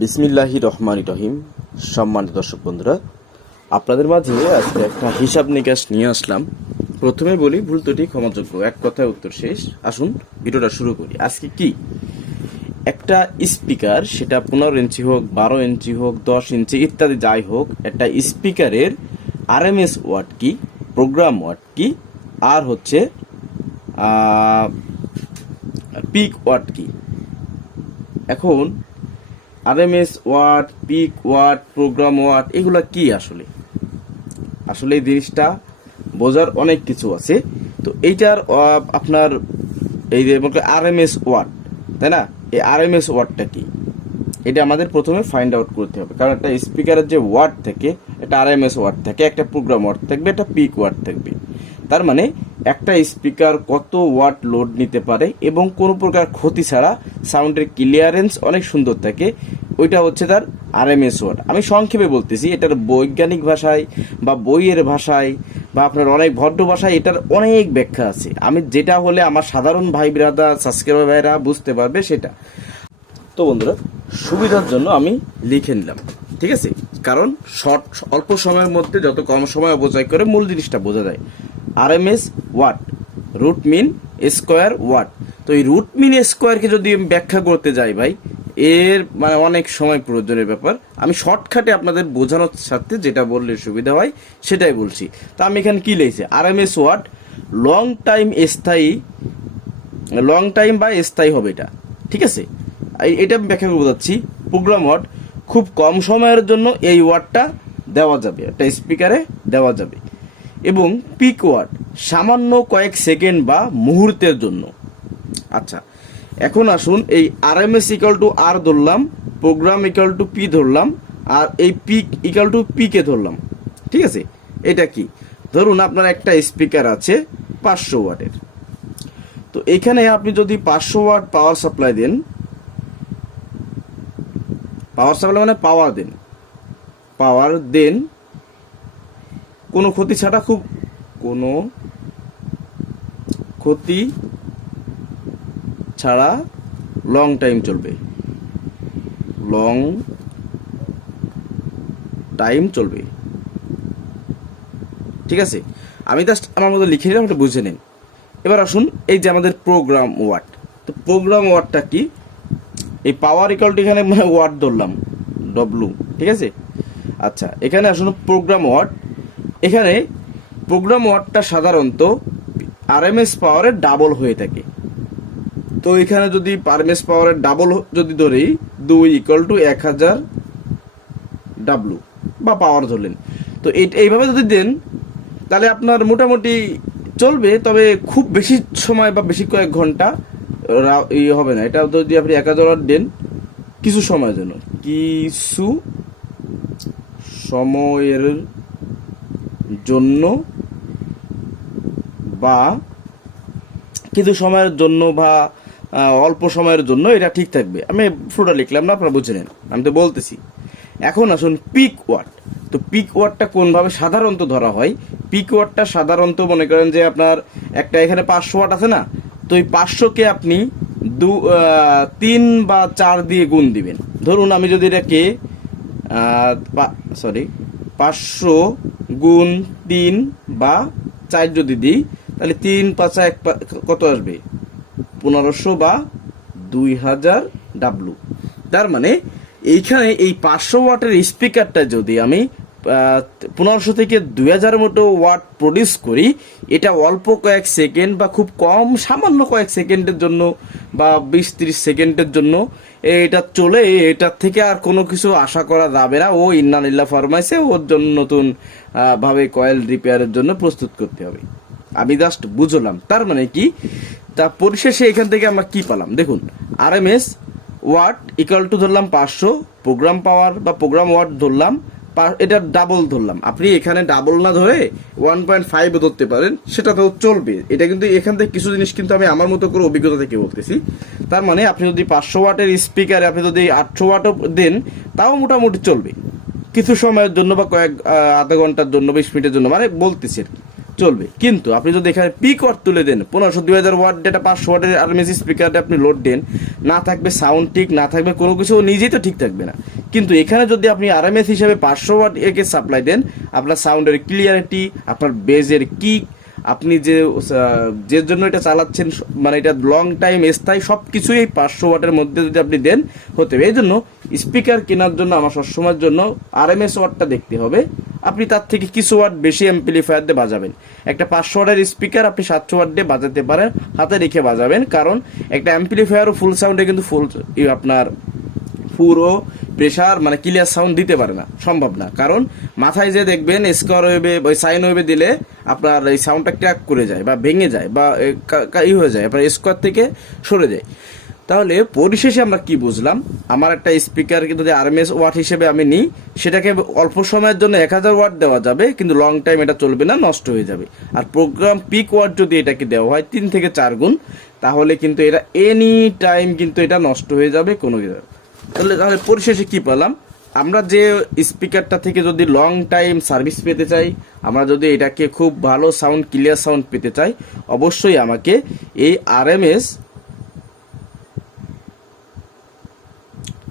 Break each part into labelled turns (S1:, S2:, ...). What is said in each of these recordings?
S1: বিসমিল্লাহি রহমান রহিম। সম্মানিত দর্শক বন্ধুরা, আপনাদের মাঝে আজকে একটা হিসাব নিকাশ নিয়ে আসলাম। প্রথমে বলি ভুল ত্রুটি ক্ষমাযোগ্য, এক কথায় উত্তর শেষ। আসুন ভিডিওটা শুরু করি। আজকে কি? একটা স্পিকার, সেটা পনেরো ইঞ্চি হোক, বারো ইঞ্চি হোক, দশ ইঞ্চি ইত্যাদি যাই হোক, একটা স্পিকারের আরএমএস ওয়াট কি, প্রোগ্রাম ওয়াট কি, আর হচ্ছে পিক ওয়াট কি। এখন RMS watt peak watt program watt এগুলা কি আসলে? আসলে এই জিনিসটা বোঝার অনেক কিছু আছে। তো এইটার আপনার এই যে আরএমএস ওয়াট তাই না? এই আরএমএস ওয়াটটা কি? এটা আমাদের প্রথমে ফাইন্ড আউট করতে হবে। কারণ একটা স্পিকারের যে ওয়াট থাকে, একটা আরএমএস ওয়াট থাকে, একটা প্রোগ্রাম ওয়াট থাকবে, একটা পিক ওয়াট থাকবে। তার মানে একটা স্পিকার কত ওয়াট লোড নিতে পারে এবং কোনো প্রকার ক্ষতি ছাড়া সাউন্ডের ক্লিয়ারেন্স অনেক সুন্দর থাকে, ওইটা হচ্ছে তার আরএমএস ওয়াট। আমি সংক্ষেপে বলতেছি, এটার বৈজ্ঞানিক ভাষায় বা বইয়ের ভাষায় বা আপনার অনেক ভদ্র ভাষায় এটার অনেক ব্যাখ্যা আছে। আমি যেটা হলে আমার সাধারণ ভাই ব্রাদা সাবস্ক্রাইবার ভাইরা বুঝতে পারবে সেটা। তো বন্ধুরা, সুবিধার জন্য আমি লিখে নিলাম, ঠিক আছে? কারণ শর্ট, অল্প সময়ের মধ্যে যত কম সময় অপচয় করে মূল জিনিসটা বোঝা যায়। RMS watt root mean square watt তো এই রুট মিন স্কোয়ারকে যদি আমি ব্যাখ্যা করতে যাই ভাই, এর মানে অনেক সময় প্রয়োজনের ব্যাপার। আমি শর্টকাটে আপনাদের বোঝানোর সাথে যেটা বললে সুবিধা হয়, সেটাই বলছি। তা আমি এখানে কি লিখছি? আরএমএস ওয়াট লং টাইম স্থায়ী লং টাইম বা স্থায়ী হবে এটা। ঠিক আছে? এটা আমি ব্যাখ্যা করে বোঝাচ্ছি প্রোগ্রাম ওয়ার্ড খুব কম সময়ের জন্য এই ওয়ার্ডটা দেওয়া যাবে, একটা স্পিকারে দেওয়া যাবে। এবং পিক ওয়ার্ড সামান্য কয়েক সেকেন্ড বা মুহূর্তের জন্য। আচ্ছা এখন আসুন এই R M S equal to R ধরলাম প্রোগ্রাম ইকাল টু পি ধরলাম, আর এই পিক ইকাল টু পিকে ধরলাম। ঠিক আছে? এটা কি? ধরুন আপনার একটা স্পিকার আছে পাঁচশো ওয়াটের। তো এখানে আপনি যদি পাঁচশো ওয়াট পাওয়ার সাপ্লাই দেন পাওয়ার সাপ্লাই মানে পাওয়ার দেন। পাওয়ার দেন কোনো ক্ষতি ছাড়া খুব কোনো ক্ষতি ছাড়া লং টাইম চলবে। লং টাইম চলবে। ঠিক আছে? আমি জাস্ট আমার মতো লিখে নিলাম এটা বুঝে নিন। এবার আসুন, এই যে আমাদের প্রোগ্রাম ওয়ার্ড তো প্রোগ্রাম ওয়ার্ডটা কি? এই পাওয়ার ইকালটি এখানে মানে ওয়ার্ড ধরলাম ডব্লু ঠিক আছে? আচ্ছা এখানে আসুন প্রোগ্রাম ওয়ার্ড এখানে প্রোগ্রাম ওয়ার্ডটা সাধারণত আরএমএস পাওয়ারের ডাবল হয়ে থাকে। তো এখানে যদি আরএমএস পাওয়ারের ডাবল যদি ধরি, দুই ইকুয়াল টু এক হাজার ডাব্লু বা পাওয়ার ধরলেন। তো এই- এইভাবে যদি দেন, তাহলে আপনার মোটামুটি চলবে, তবে খুব বেশি সময় বা বেশি কয়েক ঘণ্টা ইয়ে হবে না। এটা যদি আপনি এক হাজার দেন, কিছু সময়ের জন্য। কিছু সময়ের জন্য বা কিছু সময়ের জন্য বা অল্প সময়ের জন্য এটা ঠিক থাকবে। আমি পুরোটা লিখলাম না, আপনারা বুঝে নেন। আমি তো বলতেছি। এখন আসুন পিক ওয়াট তো পিক ওয়াটটা কোনভাবে সাধারণত ধরা হয়? পিক ওয়াটটা সাধারণত মনে করেন যে আপনার একটা এখানে পাঁচশো ওয়াট আছে না? তো এই পাঁচশোকে আপনি দু তিন বা চার দিয়ে গুণ দিবেন। ধরুন আমি যদি এটাকে সরি পাঁচশো গুণ তিন বা চার যদি দিই, তাহলে তিন পাঁচা এক কত আসবে? পনেরোশো বা দুই হাজার ডাব্লু তার মানে এইখানে এই পাঁচশো ওয়াটের স্পিকারটা যদি আমি পনেরোশো থেকে দুই হাজার মতো ওয়াট প্রডিউস করি। এটা অল্প কয়েক সেকেন্ড বা খুব কম, সামান্য কয়েক সেকেন্ডের জন্য বা বিশ ত্রিশ সেকেন্ডের জন্য এটা চলে। এটার থেকে আর কোনো কিছু আশা করা যাবে না। ও ইন্নালিল্লা ফার্মাইসে ওর জন্য নতুন ভাবে কয়েল রিপেয়ারের জন্য প্রস্তুত করতে হবে। আমি জাস্ট বুঝলাম। তার মানে কি? তা পরিশেষে এখান থেকে আমরা কি পেলাম? দেখুন R M S watt equal to ধরলাম পাঁচশো প্রোগ্রাম পাওয়ার বা প্রোগ্রাম ওয়াট ধরলাম এটা ডাবল ধরলাম। আপনি এখানে ডাবল না ধরে ওয়ান পয়েন্ট ফাইভ ধরতে পারেন সেটা তো চলবে। এটা কিন্তু এখান থেকে কিছু জিনিস কিন্তু আমি আমার মতো করে অভিজ্ঞতা থেকে বলতেছি। তার মানে আপনি যদি পাঁচশো ওয়াটের স্পিকারে আপনি যদি আটশো ওয়াটও দেন, তাও মোটামুটি চলবে। কিছু সময়ের জন্য বা কয়েক আধা ঘণ্টার জন্য বিশ মিনিটের জন্য মানে বলতেছি আর কি। চলবে। কিন্তু আপনি যদি এখানে পিক ওয়াট তুলে দেন, পনেরোশো দুই হাজার ওয়াট যেটা পাঁচশো ওয়াটের আরএমএস স্পিকারটা আপনি লোড দেন, না থাকবে সাউন্ড ঠিক, না থাকবে কোনো কিছু, নিজেই তো ঠিক থাকবে না। কিন্তু এখানে যদি আপনি আরএমএস হিসাবে পাঁচশো ওয়াট একে সাপ্লাই দেন, আপনার সাউন্ডের ক্লিয়ারিটি আপনার বেজের কিক আপনি যে যে জন্য এটা চালাচ্ছেন মানে এটা লং টাইম স্থায়ী সব কিছুই এই পাঁচশো ওয়াটের মধ্যে যদি আপনি দেন, হতে হবে। এই জন্য স্পিকার কেনার জন্য, আমার সবসময়ের জন্য আরএমএস ওয়াটটা দেখতে হবে। আপনি তার থেকে কিছু ওয়াট বেশি অ্যাম্পলিফায়ার দিয়ে বাজাবেন। একটা পাঁচশো ওয়াটের স্পিকার আপনি সাতশো ওয়াট দিয়ে বাজাতে পারেন, হাতে রেখে বাজাবেন, কারণ একটা অ্যাম্পলিফায়ারও ফুল সাউন্ডে কিন্তু ফুল আপনার পুরো প্রেশার মানে ক্লিয়ার সাউন্ড দিতে পারে না, সম্ভব না। কারণ মাথায় যে দেখবেন স্কোয়ার ওয়েবে ওই সাইন ওয়েবে দিলে আপনার এই সাউন্ডটা ক্র্যাক করে যায় বা ভেঙে যায় বা ই হয়ে যায়, আপনার স্কোয়ার থেকে সরে যায়। তাহলে পরিশেষে আমরা কি বুঝলাম? আমার একটা স্পিকার যদি আরএমএস ওয়াট হিসেবে আমি নিই, সেটাকে অল্প সময়ের জন্য এক হাজার ওয়াট দেওয়া যাবে, কিন্তু লং টাইম এটা চলবে না, নষ্ট হয়ে যাবে। আর প্রোগ্রাম পিক ওয়াট যদি এটাকে দেওয়া হয়, তিন থেকে চার গুণ, তাহলে কিন্তু এটা এনি টাইম কিন্তু এটা নষ্ট হয়ে যাবে, কোনো তাহলে তাহলে পরিশেষে কি পেলাম? আমরা যে স্পিকারটা থেকে যদি লং টাইম সার্ভিস পেতে চাই, আমরা যদি এটাকে খুব ভালো সাউন্ড ক্লিয়ার সাউন্ড পেতে চাই, অবশ্যই আমাকে এই আরএমএস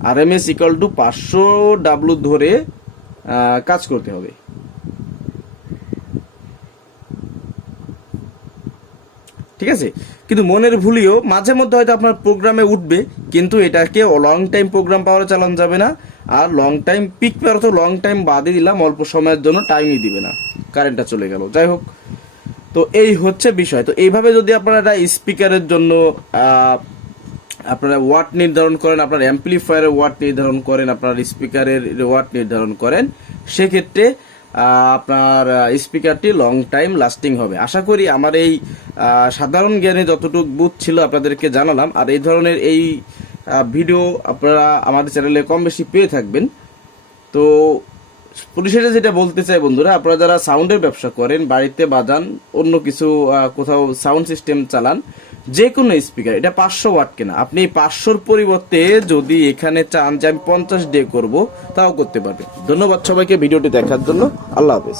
S1: আরএমএস ইকাল টু পাঁচশো ডাব্লু ধরে কাজ করতে হবে। ঠিক আছে? কিন্তু মনের ভুলিও, মাঝে মধ্যে হয়তো আপনার প্রোগ্রামে উঠবে, কিন্তু এটাকে লং টাইম প্রোগ্রাম পাওয়ার চালানো যাবে না। আর লং টাইম পিক পাওয়ার তো লং টাইম বাদে দিলাম, অল্প সময়ের জন্য টাইমই দিবে না। কারেন্টটা চলে গেল। যাই হোক। তো এই হচ্ছে বিষয়। তো এইভাবে যদি আপনারা একটা স্পিকারের জন্য আপনারা ওয়াট নির্ধারণ করেন, আপনার অ্যাম্পলিফায়ারের ওয়াট নির্ধারণ করেন, আপনার স্পিকারের ওয়াট নির্ধারণ করেন, সেক্ষেত্রে আপনার স্পিকারটি লং টাইম লাস্টিং হবে। আশা করি আমার এই সাধারণ জ্ঞানে যতটুকু বুথ ছিল আপনাদেরকে জানালাম, আর এই ধরনের এই ভিডিও আপনারা আমাদের চ্যানেলে কম বেশি পেয়ে থাকবেন। তো পরিশেষে যেটা বলতে চাই বন্ধুরা, আপনারা যারা সাউন্ডের ব্যবসা করেন, বাড়িতে বাজান, অন্য কিছু কোথাও সাউন্ড সিস্টেম চালান যে কোনো স্পিকার এটা পাঁচশো ওয়াট কেনা। আপনি পাঁচশোর পরিবর্তে যদি এখানে চান যে আমি পঞ্চাশ ডে করব, তাও করতে পারবেন। ধন্যবাদ সবাইকে ভিডিওটি দেখার জন্য। আল্লাহ হাফেজ।